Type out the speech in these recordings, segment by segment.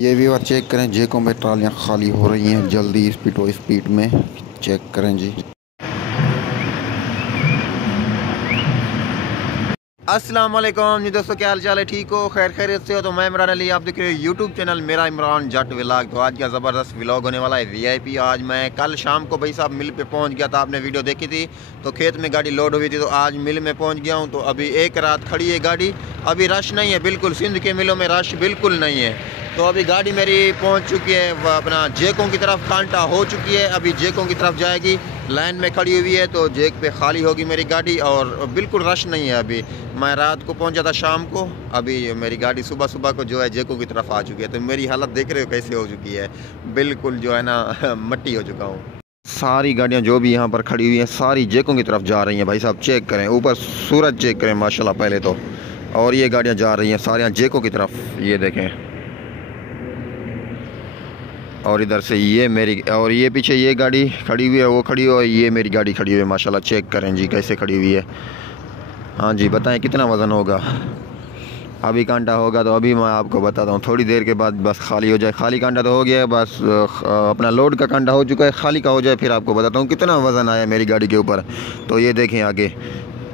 ये viewer check करें, जेकों में ट्रालियाँ खाली हो रही हैं जल्दी स्पीड में। चेक करें जी। अस्सलाम वालेकुम जी दोस्तों, क्या हाल चाल है? ठीक हो, खैर खैरियत से हो? तो मैं इमरान अली, आप देख रहे हो यूट्यूब चैनल मेरा इमरान जट व्लॉग। तो आज का ज़बरदस्त व्लॉग होने वाला है वीआईपी। आज मैं कल शाम को भाई साहब मिल पे पहुंच गया था, आपने वीडियो देखी थी। तो खेत में गाड़ी लोड हुई थी, तो आज मिल में पहुंच गया हूं। तो अभी एक रात खड़ी है गाड़ी, अभी रश नहीं है बिल्कुल। सिंध के मिलों में रश बिल्कुल नहीं है। तो अभी गाड़ी मेरी पहुंच चुकी है अपना जेकों की तरफ, कांटा हो चुकी है, अभी जेकों की तरफ जाएगी। लाइन में खड़ी हुई है, तो जेक पे खाली होगी मेरी गाड़ी और बिल्कुल रश नहीं है। अभी मैं रात को पहुंचा था शाम को, अभी मेरी गाड़ी सुबह सुबह को जो है जेकों की तरफ आ चुकी है। तो मेरी हालत देख रहे हो कैसे हो चुकी है, बिल्कुल जो है ना मट्टी हो चुका हूँ। सारी गाड़ियाँ जो भी यहाँ पर खड़ी हुई हैं सारी जेकों की तरफ जा रही हैं। भाई साहब चेक करें, ऊपर सूरज चेक करें माशाल्लाह पहले तो। और ये गाड़ियाँ जा रही हैं सारी जेकों की तरफ, ये देखें। और इधर से ये मेरी, और ये पीछे ये गाड़ी खड़ी हुई है, वो खड़ी हुई है, ये मेरी गाड़ी खड़ी हुई है माशाल्लाह। चेक करें जी कैसे खड़ी हुई है। हाँ जी, बताएं कितना वज़न होगा। अभी कांटा होगा तो अभी मैं आपको बताता हूँ, थोड़ी देर के बाद बस खाली हो जाए। खाली कांटा तो हो गया है, बस अपना लोड का कांटा हो चुका है, खाली का हो जाए फिर आपको बताता हूँ कितना वज़न आया मेरी गाड़ी के ऊपर। तो ये देखें आगे,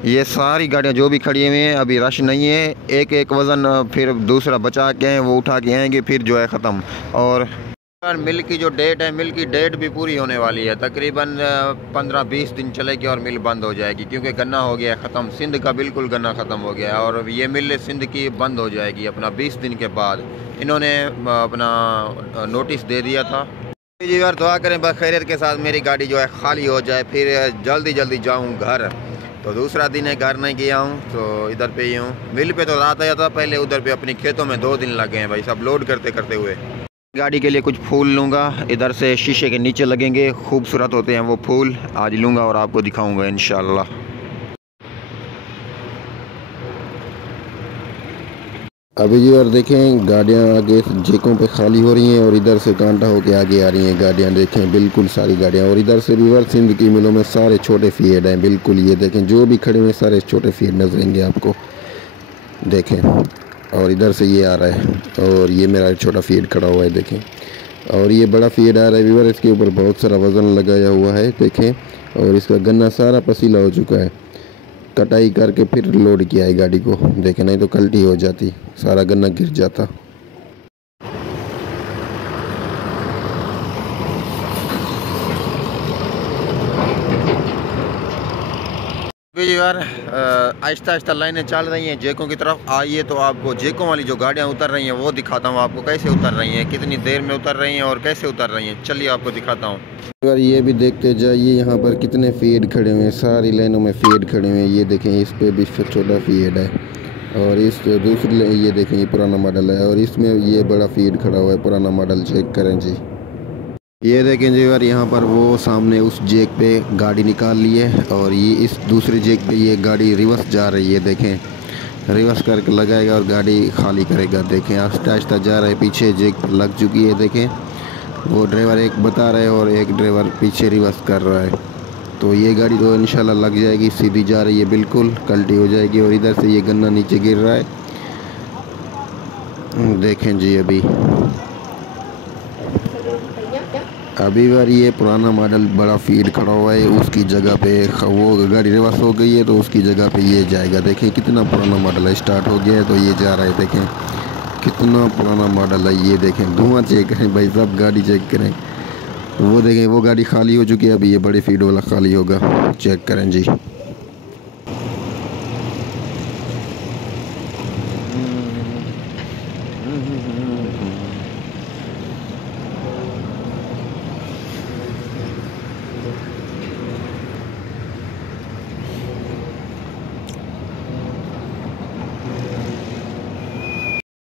ये सारी गाड़ियाँ जो भी खड़ी हुई हैं अभी रश नहीं है। एक एक वज़न फिर दूसरा बचा के हैं, वो उठा के आएंगे फिर जो है ख़त्म। और मिल की जो डेट है, मिल की डेट भी पूरी होने वाली है। तकरीबन 15-20 दिन चलेगी और मिल बंद हो जाएगी, क्योंकि गन्ना हो गया है ख़त्म। सिंध का बिल्कुल गन्ना ख़त्म हो गया है और ये मिल सिंध की बंद हो जाएगी अपना 20 दिन के बाद। इन्होंने अपना नोटिस दे दिया था। जी यार दुआ करें बस खैरियत के साथ मेरी गाड़ी जो है खाली हो जाए, फिर जल्दी जल्दी जाऊँ घर। तो दूसरा दिन है, घर नहीं गया हूँ, तो इधर पे ही हूँ। मिल पे तो रात आया था पहले, उधर पे अपनी खेतों में 2 दिन लगे हैं भाई सब लोड करते करते हुए। गाड़ी के लिए कुछ फूल लूँगा, इधर से शीशे के नीचे लगेंगे, खूबसूरत होते हैं वो फूल। आज लूँगा और आपको दिखाऊँगा इंशाल्लाह। अभी जी और देखें गाड़ियाँ आगे जेकों पे खाली हो रही हैं और इधर से कांटा होके आगे आ रही हैं गाड़ियाँ। देखें बिल्कुल सारी गाड़ियाँ, और इधर से रिवर सिंध की मिलों में सारे छोटे फीड हैं बिल्कुल। ये देखें जो भी खड़े हुए सारे छोटे फीड नजरेंगे आपको, देखें। और इधर से ये आ रहा है और ये मेरा छोटा फीड खड़ा हुआ है देखें। और ये बड़ा फीड आ रहा है व्यूअर, इसके ऊपर बहुत सारा वज़न लगाया हुआ है देखें। और इसका गन्ना सारा पसीला हो चुका है, कटाई करके फिर लोड किया है गाड़ी को देखें, नहीं तो कल्टी हो जाती, सारा गन्ना गिर जाता। यार आहिस्ता आहिस्ता लाइनें चल रही हैं जेकों की तरफ। आइए तो आपको जेकों वाली जो गाड़ियां उतर रही हैं वो दिखाता हूं आपको, कैसे उतर रही हैं, कितनी देर में उतर रही हैं और कैसे उतर रही हैं। चलिए आपको दिखाता हूं। अगर ये भी देखते जाइए यहाँ पर कितने फीड खड़े हुए हैं, सारी लाइनों में फीड खड़े हुए हैं। ये देखें इस पे भी छोटा फीड है, और इस दूसरी ये देखें ये पुराना मॉडल है, और इसमें ये बड़ा फीड खड़ा हुआ है पुराना मॉडल। चेक करें जी, ये देखें जी यार यहाँ पर वो सामने उस जेक पे गाड़ी निकाल ली है, और ये इस दूसरे जेक पे ये गाड़ी रिवर्स जा रही है देखें। रिवर्स करके लगाएगा और गाड़ी खाली करेगा देखें। आहिस्ता आहिस्ता जा रहा है, पीछे जेक पर लग चुकी है देखें। वो ड्राइवर एक बता रहा है और एक ड्राइवर पीछे रिवर्स कर रहा है। तो ये गाड़ी तो इंशाल्लाह लग जाएगी, सीधी जा रही है बिल्कुल, कल्टी हो जाएगी। और इधर से ये गन्ना नीचे गिर रहा है देखें जी। अभी बार ये पुराना मॉडल बड़ा फीड खड़ा हुआ है, उसकी जगह पे वो गाड़ी रिवर्स हो गई है, तो उसकी जगह पे ये जाएगा। देखें कितना पुराना मॉडल है, स्टार्ट हो गया है तो ये जा रहा है। देखें कितना पुराना मॉडल है, ये देखें। धुआं चेक करें भाई साहब, गाड़ी चेक करें। वो देखें वो गाड़ी खाली हो चुकी है, अभी ये बड़े फीड वाला खाली होगा। चेक करें जी।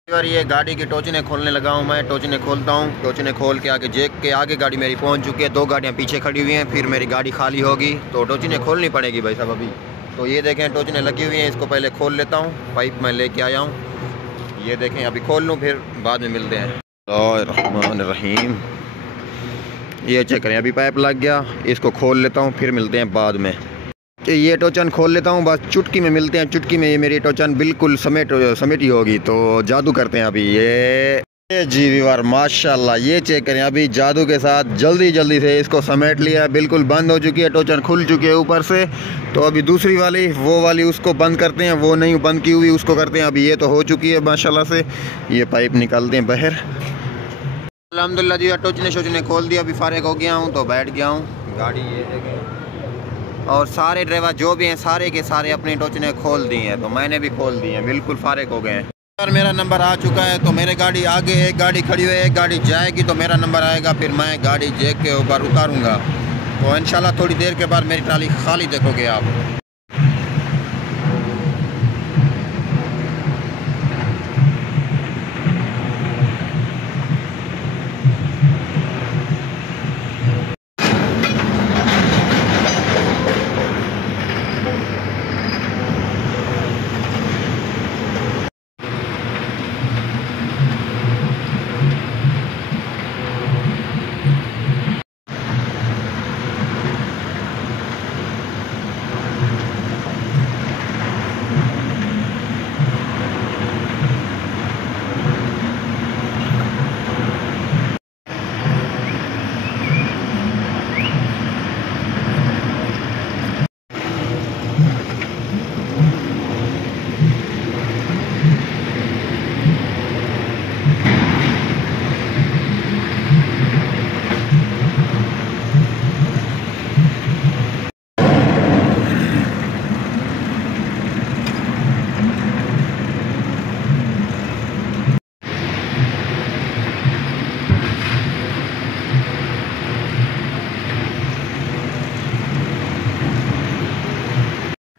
यार ये गाड़ी की टोचने खोलने लगा हूँ मैं, टोचने खोलता हूँ। टोचने खोल के आगे जेक के आगे गाड़ी मेरी पहुँच चुकी है, 2 गाड़ियाँ पीछे खड़ी हुई हैं, फिर मेरी गाड़ी खाली होगी तो टोचने खोलनी पड़ेगी भाई साहब अभी। तो ये देखें टोचने लगी हुई हैं, इसको पहले खोल लेता हूँ, पाइप मैं लेके आया हूँ। ये देखें अभी खोल लूँ फिर बाद में मिलते हैं। रहमान रहीम, ये चेक करें अभी पाइप लग गया, इसको खोल लेता हूँ फिर मिलते हैं बाद में। ये टोचन खोल लेता हूँ, बस चुटकी में मिलते हैं। चुटकी में ये मेरी टोचन बिल्कुल समेटी होगी, तो जादू करते हैं अभी ये। ये जी व्यूअर माशाल्लाह, ये चेक करें, अभी जादू के साथ जल्दी जल्दी से इसको समेट लिया। बिल्कुल बंद हो चुकी है, टोचन खुल चुकी है ऊपर से। तो अभी दूसरी वाली, वो वाली उसको बंद करते हैं, वो नहीं बंद की हुई उसको करते हैं। अभी ये तो हो चुकी है माशाल्लाह से। ये पाइप निकालते हैं बाहर। अल्हम्दुलिल्लाह जी, टोचने शोचने खोल दिया। अभी फारिग हो गया हूँ तो बैठ गया हूँ। गाड़ी ये देखें, और सारे ड्राइवर जो भी हैं सारे के सारे अपने टोचने खोल दिए हैं, तो मैंने भी खोल दिए हैं। बिल्कुल फारिग हो गए हैं। यार मेरा नंबर आ चुका है, तो मेरे गाड़ी आगे एक गाड़ी खड़ी हुई है, एक गाड़ी जाएगी तो मेरा नंबर आएगा, फिर मैं गाड़ी जैक के ऊपर उतारूंगा। तो इंशाल्लाह थोड़ी देर के बाद मेरी ट्राली खाली देखोगे आप।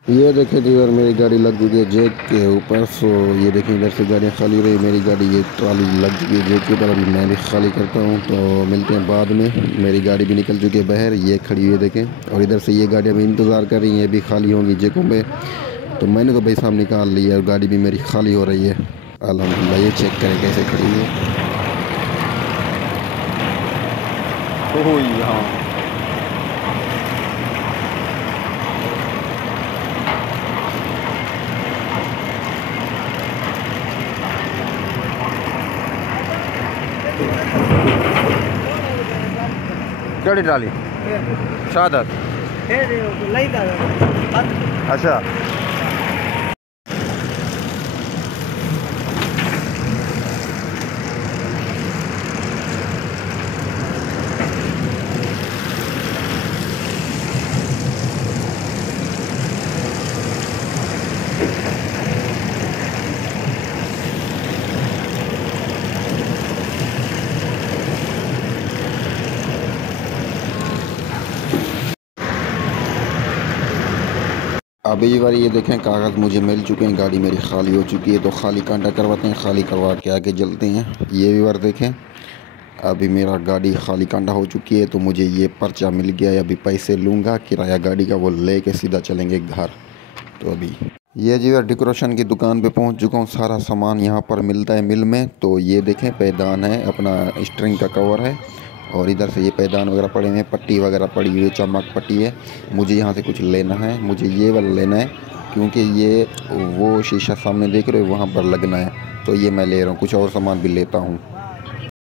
ये देखें ड्राइवर, मेरी गाड़ी लग चुकी है जैक के ऊपर। सो ये देखें, इधर से गाड़ियाँ खाली हो रही है, मेरी गाड़ी ये ट्राली लग चुकी है जैक के ऊपर। अभी मैं भी खाली करता हूँ, तो मिलते हैं बाद में। मेरी गाड़ी भी निकल चुकी है बाहर, ये खड़ी हुई है देखें। और इधर से ये गाड़ियाँ भी इंतज़ार कर रही हैं, ये भी खाली होंगी जैकों में। तो मैंने तो भाई साहब निकाल लिया और गाड़ी भी मेरी खाली हो रही है अल्हम्दुलिल्लाह। ये चेक करें कैसे खड़ी है। हाँ, केड़ी ट्राली शहादत अच्छा। अभी बारी ये देखें, कागज़ मुझे मिल चुके हैं, गाड़ी मेरी खाली हो चुकी है। तो खाली कांटा करवाते हैं, खाली करवा के आके चलते हैं। ये भी बार देखें, अभी मेरा गाड़ी खाली कांटा हो चुकी है, तो मुझे ये पर्चा मिल गया है। अभी पैसे लूँगा किराया गाड़ी का, वो ले के सीधा चलेंगे घर। तो अभी ये जी डेकोरेशन की दुकान पे पहुंच चुका हूँ। सारा सामान यहाँ पर मिलता है मिल में। तो ये देखें, पैदान है, अपना स्ट्रिंग का कवर है, और इधर से ये पैदान वगैरह पड़े हुए हैं, पट्टी वगैरह पड़ी हुई है, चमक पट्टी है। मुझे यहाँ से कुछ लेना है, मुझे ये वाला लेना है, क्योंकि ये वो शीशा सामने देख रहे हो वहाँ पर लगना है। तो ये मैं ले रहा हूँ, कुछ और सामान भी लेता हूँ।